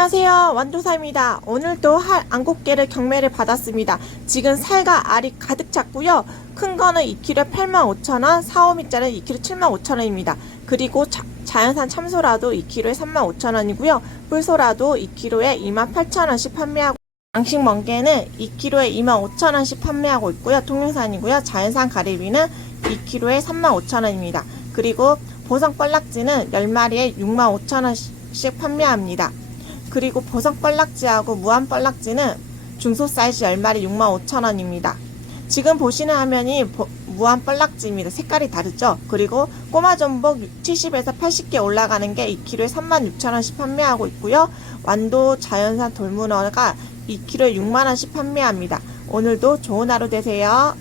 안녕하세요. 완도사입니다. 오늘도 할 안곡개를 경매를 받았습니다. 지금 살과 알이 가득 찼고요. 큰 거는 2kg에 85,000원, 4, 5미짜리는 2kg 75,000원입니다. 그리고 자, 자연산 참소라도 2kg에 35,000원이고요. 뿔소라도 2kg에 28,000원씩 판매하고 양식 멍게는 2kg에 25,000원씩 판매하고 있고요. 통영산이고요. 자연산 가리비는 2kg에 35,000원입니다. 그리고 보성 뻘락지는 10마리에 65,000원씩 판매합니다. 그리고 보석 뻘락지하고 무한 뻘락지는 중소 사이즈 10마리 65,000원입니다. 지금 보시는 화면이 보- 무한 뻘락지입니다. 색깔이 다르죠? 그리고 꼬마 전복 70에서 80개 올라가는 게 2kg에 36,000원씩 판매하고 있고요. 완도 자연산 돌문어가 2kg에 6만원씩 판매합니다. 오늘도 좋은 하루 되세요.